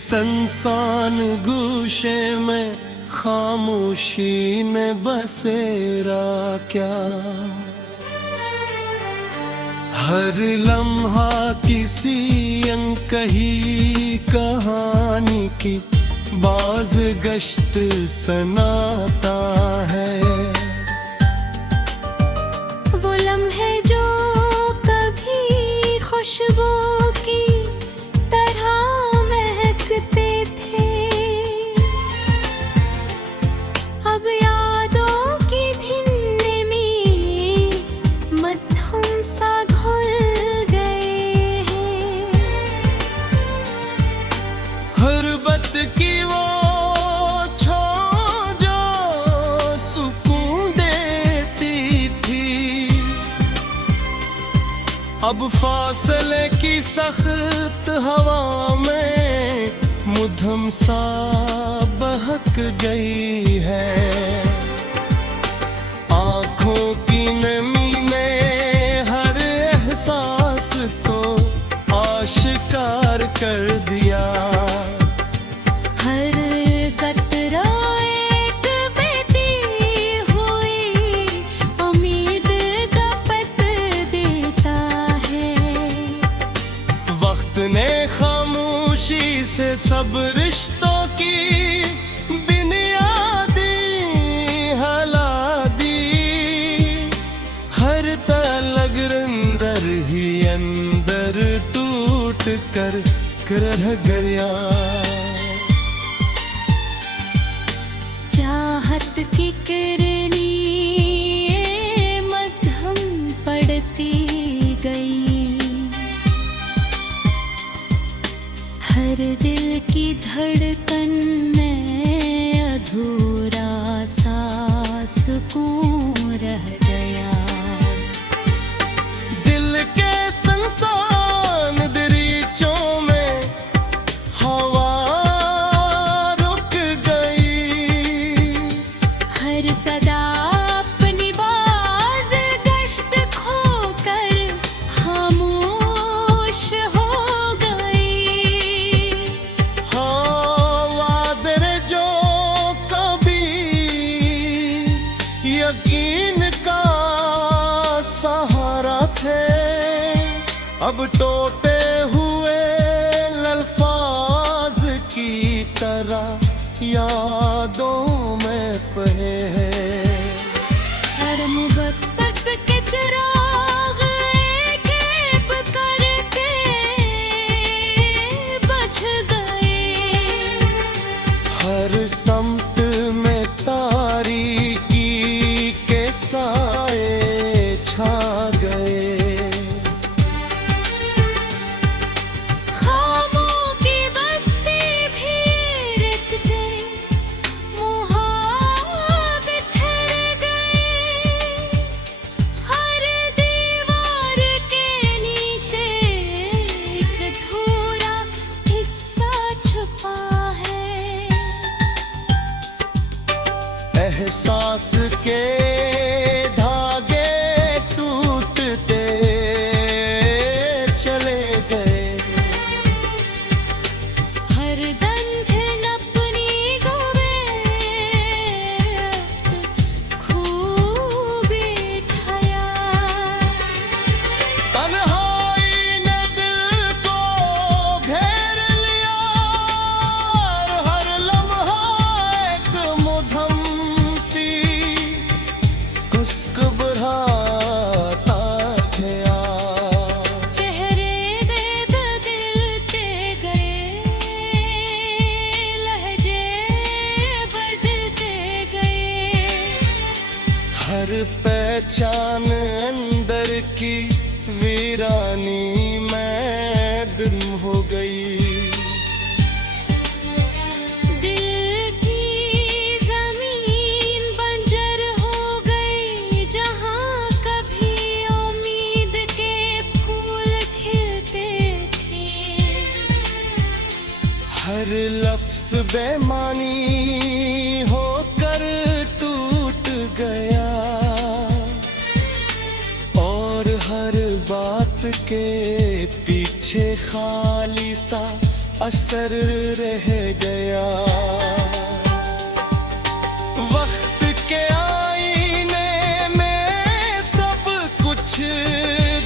संसान गूशे में खामोशी ने बसेरा क्या। हर लम्हा किसी अनकही कहानी की बाज गश्त सनाता है। वो लम्हे जो कभी खुशबू की तरह महकते थे, अब यादों की धुन में मध्यम सा घुल गए हैं। हर बत की वो छो जो सुकून देती थी, अब फासले की सख्त हवा में मुधम सा बहक गई है। आँखों की नमी ने हर एहसास को आश्कार कर दिया। हर कतरा एक बहती हुई उम्मीद का पत देता है। वक्त ने खामोशी से सब रिश्तों की बुनियादी हला दी। हर तलग अंदर ही अंदर टूट कर रह गया। चाहत की किरनी मध्यम पड़ती गई। हर दिल की धड़कन में अधूरा सा सुकून रह गया। दिल के संसान दरीचों में हवा रुक गई। हर सदा अपनी बाज गश्त खोकर खामोश हो गई। हाँ, वादे जो कभी यकीन का सहारा थे, अब टूटे हुए अल्फाज की तरह यादों में पहे हैं। हर मुहब्बत के चिराग एक करके बुझ गए। हर समत में तारीकी के साए छा गए। ख्वाबों की बस्ती भी रत गई, मुहाब ठहर गए। हर दीवार के नीचे एक अधूरा हिस्सा छुपा है। एहसास के धागे टूटते चले गए। हर बंधन अपनी खूबी ठाया। तन्हाई ने दिल को घेर लिया, और हर लम्हा एक मुधम सी मुस्कुराता गया। चेहरे दे बदलते गए, लहजे बढ़ते गए। हर पहचान अंदर की वीरानी में गुम हो गई। दिल की जमीन बंजर हो गई, जहाँ कभी उम्मीद के फूल खिलते थे। हर लफ्ज बेमानी होकर टूट गया, और हर बात के पीछे खाली सा असर रह गया। वक्त के आईने में सब कुछ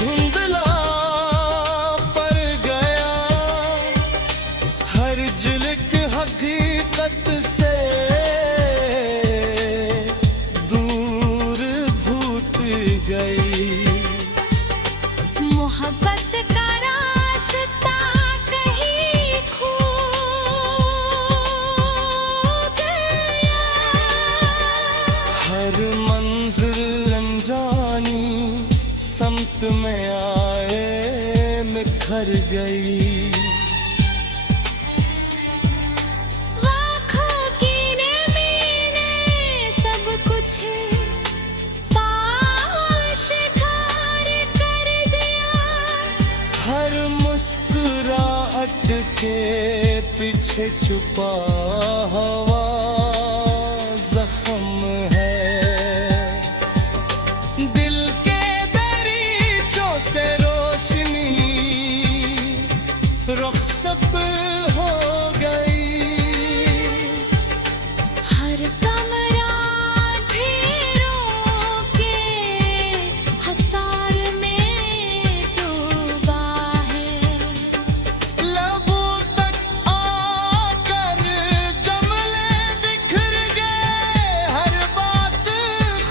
धुंधला पड़ गया। हर झलक हकीकत से दूर भूत गई। मोहब्बत का रास्ता कहीं खो गया। हर मंजिल अनजानी समत में आए बिखर गई। आँखों की नमी ने सब कुछ पाशिकार कर दिया। हर मुस्कुराहट के पीछे छुपा हुआ जख्म है। दिल के दरीचों से रोशनी रुखसत हो गई। हर कमरा अंधेरों के हसार में डूबा है। लबों तक आकर जमले बिखर गए। हर बात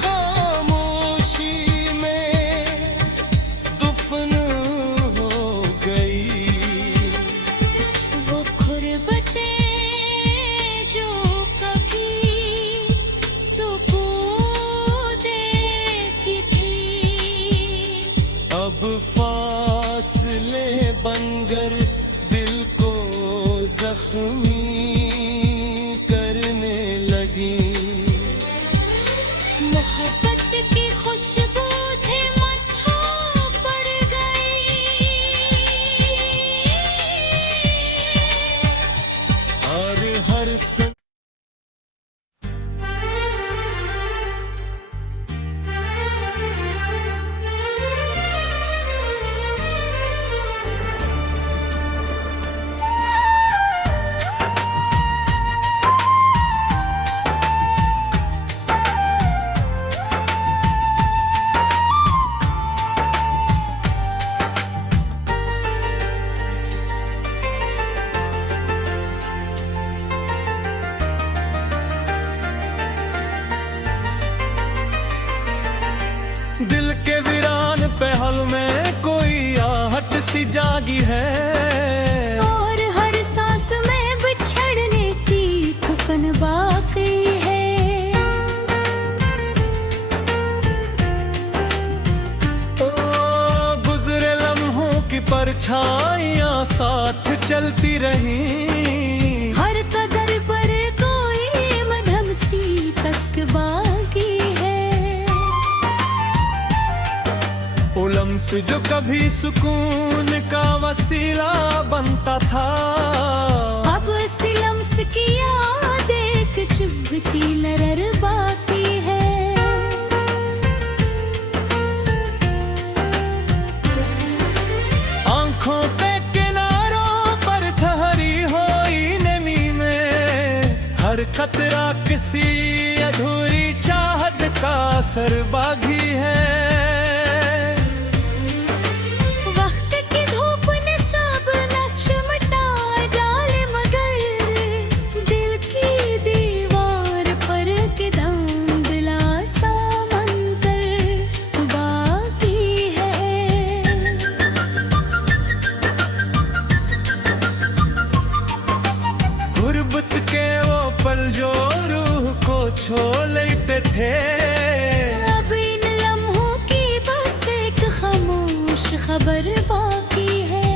खामोशी में दफन हो गई। वो खुरबतें जो कभी सुकून देती थी, अब फासले बनकर दिल को जख्मी करने लगी। मोहब्बत की खुशबू थे मच्छों पड़ गई। और हर दिल के वीरान पहल में कोई आहट सी जागी है। और हर सांस में बिछड़ने की थकन बाकी है। ओ गुजरे लम्हों की परछाइयां साथ चलती रही। हर कदर पर कोई मधम सी कसक बाकी है। ओ लम्स जो कभी सुकून का वसीला बनता था, अब सिलम्स की याद एक चुभती लरर बाकी है। आंखों पे किनारों पर ठहरी हुई नमी में हर खतरा किसी अधूरी चाहत का असर बागी है। वक्त की धूप ने सब नक्श मिटा डाले, मगर दिल की दीवार पर के धुंधला सा मंजर बाकी है। गुर्बत के वो पल जो रूह को छो लेते थे, अब इन लम्हों की बस एक खामोश खबर बाकी है।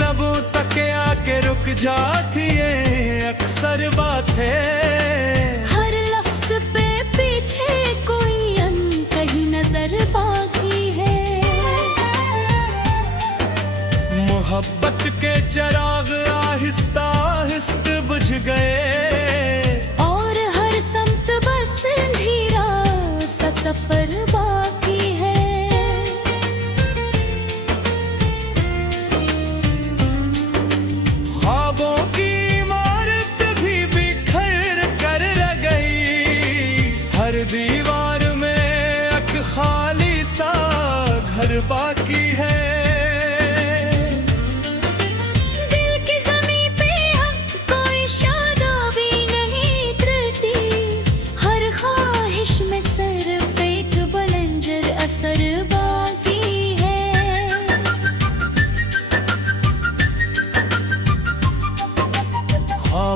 लबों तक आके रुक जाती है अक्सर बातें। हर लफ्ज पे पीछे कोई अनकही नजर बाकी है। मोहब्बत के चिराग आहिस्ता आहिस्ता बुझ गए, और हर समत बस अंधेरा सा सफर बाकी है।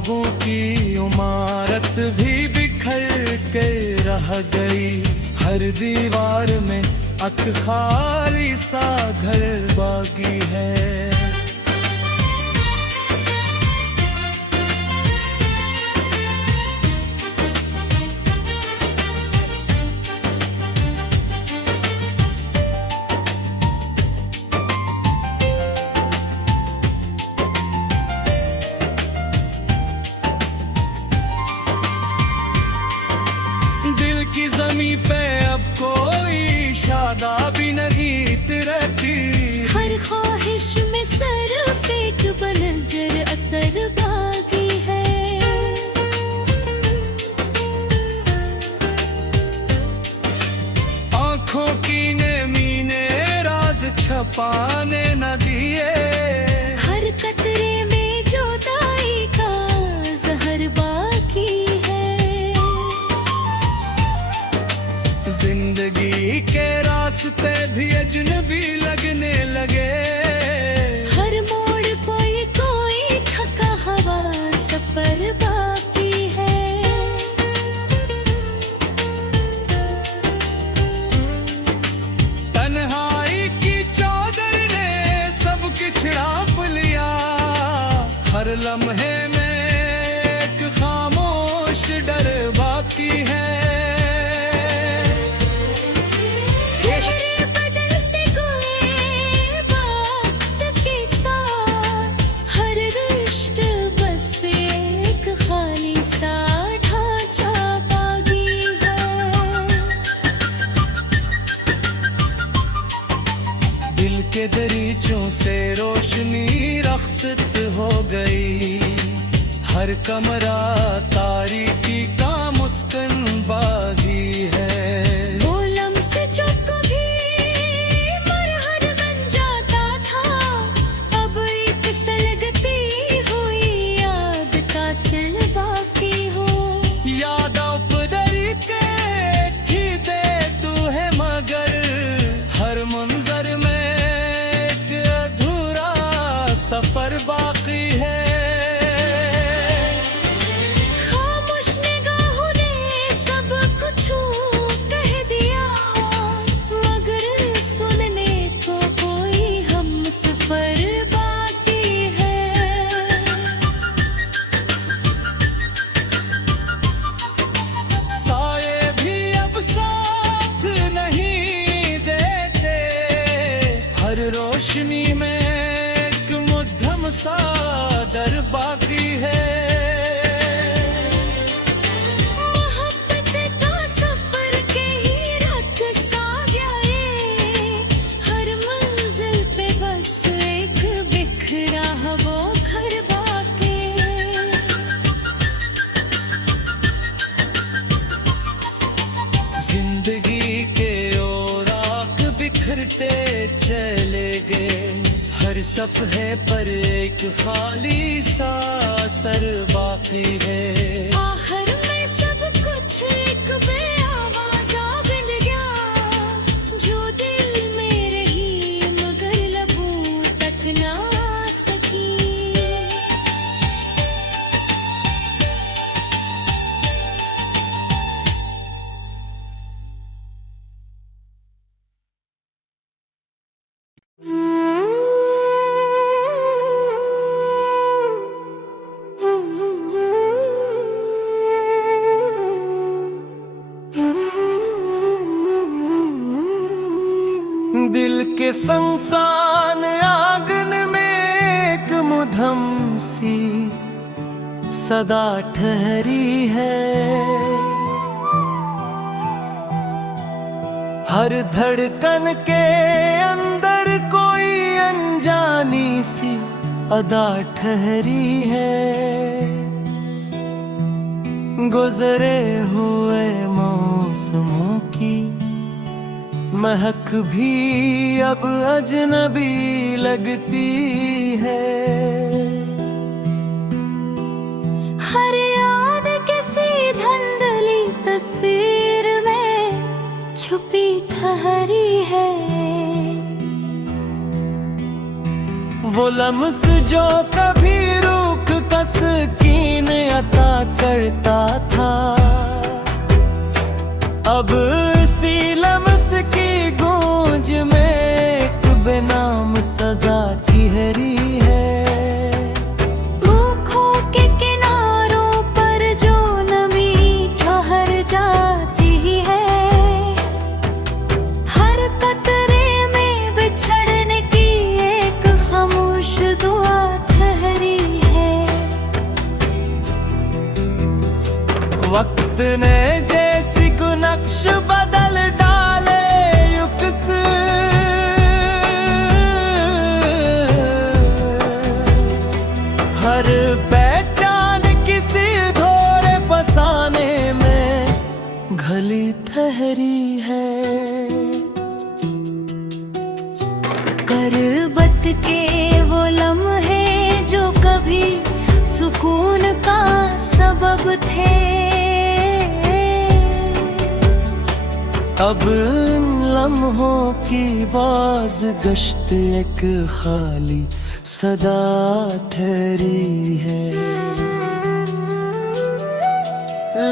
ख्वाबों की इमारत भी बिखर के रह गई। हर दीवार में अक खाली सा घर बाकी है। दिल की जमी पे अब कोई शादाबी नहीं रहती। हर ख्वाहिश में सिर्फ एक बनजर असर बाकी है। आँखों की नेमी ने राज छपाने न दिए। हर कतरे में जुदाई का जहर बाकी है। जिंदगी के रास्ते भी अजनबी लगने लगे। हर मोड़ कोई कोई थका हवा सफर बाकी है। तन्हाई की चादर ने सब कुछ ढांप लिया। हर लम्हे में एक खामोश डर बाकी है। चेहरे बदलते गए वक्त के साथ। हर रिश्ते बस एक खाली सा ढांचा बाकी है। दिल के दरीचों से रोशनी रखसत हो गई। हर कमरा तारीकी का मुस्कान बागी है। वो लम्स जो कभी मरहर बन जाता था, अब एक सलगती हुई याद का सिल बाकी हो। याद उपदरी के ही दे तू है मगर हर मंजर में एक अधूरा सफर बाकी है। खामोश निगाहों ने सब कुछ कह दिया, मगर सुनने को कोई हम सफर बाकी है। साए भी अब साथ नहीं देते। हर रोशनी में एक मुद्दम सा डर बाकी है। मोहब्बत का सफर के ही रख सा गया ये। हर मंजिल पे बस एक बिखरा वो घर बाकी। जिंदगी के ओराक बिखरते चले गए। हर सफ़हे पर एक खाली सा असर बाकी है। आखिर में सब कुछ एक बेआवाज़ा बन गया, जो दिल में रही मगर लबों तक ना सकी। दिल के संसान आंगन में एक मुधम सी सदा ठहरी है। हर धड़कन के अंदर कोई अनजानी सी अदा ठहरी है। गुजरे हुए मौसमों की महक भी अब अजनबी लगती है। हर याद किसी धुंधली तस्वीर में छुपी ठहरी है। वो लम्स जो कभी रूख कस की नींद अता करता था। अब इसी लम्स की गूंज में एक बेनाम सजा ठहरी है। भूखों के किनारों पर जो नमी ठहर जाती है, हर कतरे में बिछड़ने की एक खामोश दुआ ठहरी है। वक्त ने जैसी नक्श बदल डाले युक्स, हर पहचान किसी धोरे फसाने में घली ठहरी है। करबत के वो लम्हे जो कभी सुकून का सबब थे, अब इन लम्हों की बाज़गश्त एक खाली सदा ठहरी है।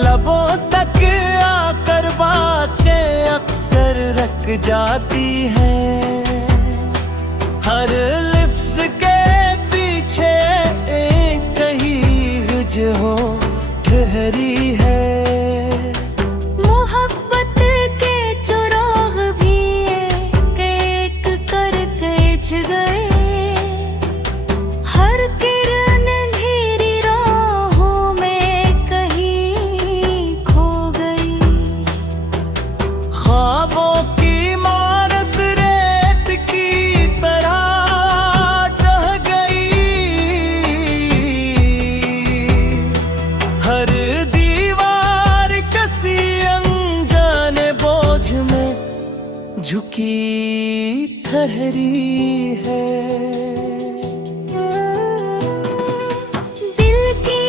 लबों तक आकर बातें अक्सर रख जाती हैं, हर लिप्स के पीछे एक कहीं हो ठहरी है। झुकी ठहरी है। दिल की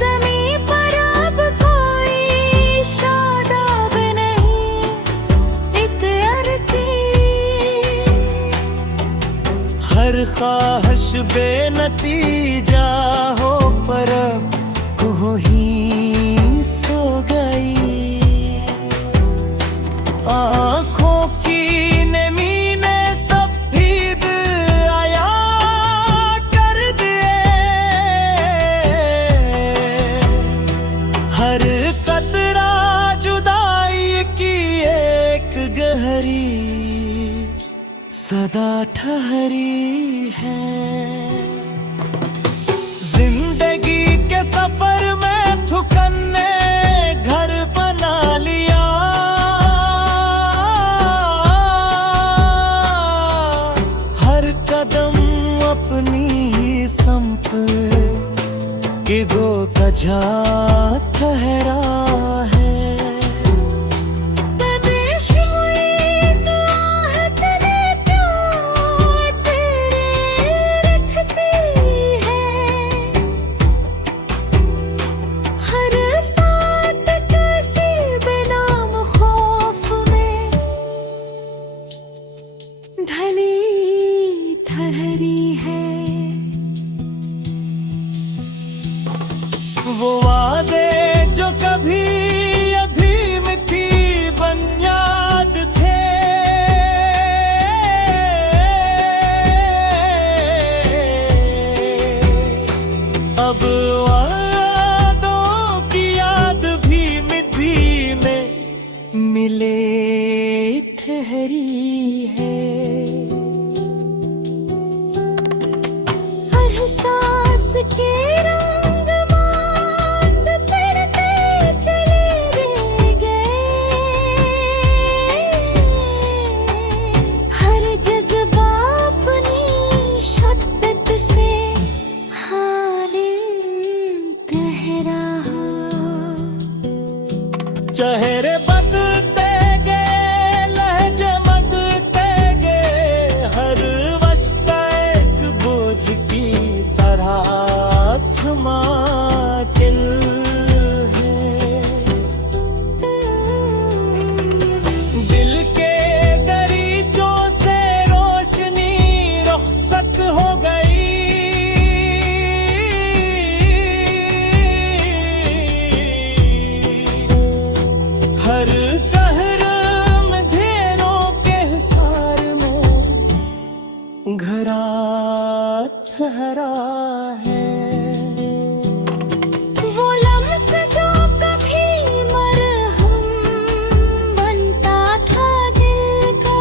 ज़मीं पर अब कोई शादाब नहीं, एक अर्ज़ी हर ख्वाहिश बेनतीजा हो पर अब को ही सो गई। आँखों की नमी ने सब भीग आया कर दिए, हर कतरा जुदाई की एक गहरी सदा ठहरी है। जिंदगी के सफर में थुकन ने घर बना लिया, कदम अपनी ही संप के दो कझा ठहरा है। हर साथ कैसी बेनाम खौफ में ढली ठहरी है। वो वादे जो कभी अधीम थी बन याद थे, अब वादों की याद भी मिट्टी में मिले ठहरी है। एहसास के रंग मांद फिरते चले गए, हर जज्बा अपनी शिद्दत से हाल कह रहा। चेहरे बदलते गए, लहजे बदलते गए, हर वक्त एक बोझ की तरह थमा दिल है। दिल के दरीचों से रोशनी रुखसत हो गई, ठहरा है। वो लम्स जो कभी मरहम बनता था दिल का,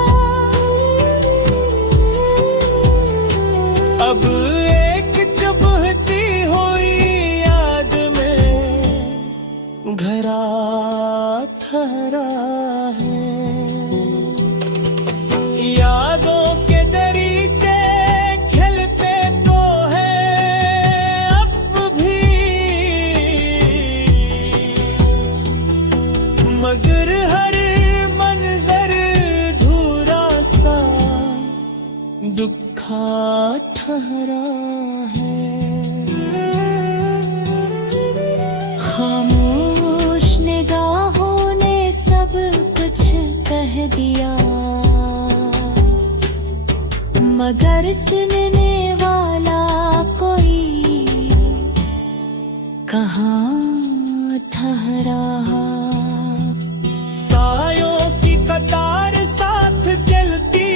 अब एक चुभती हुई याद में भरा ठहरा है। यादों के दरीचे खिलते तो हैं अब भी, मगर हर मंजर धूरा सा दुखा ठहरा है। खामोश निगाहों ने सब कुछ कह दिया, मगर सुनने वाला कोई कहाँ ठहरा। सायों की कतार साथ चलती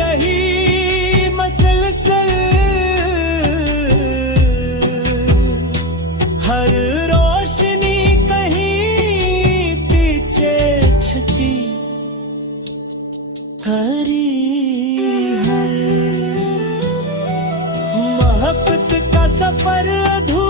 रही मसलसल, हर रोशनी कहीं पीछे छुपी हरी हर मोहब्बत का सफर अधूरा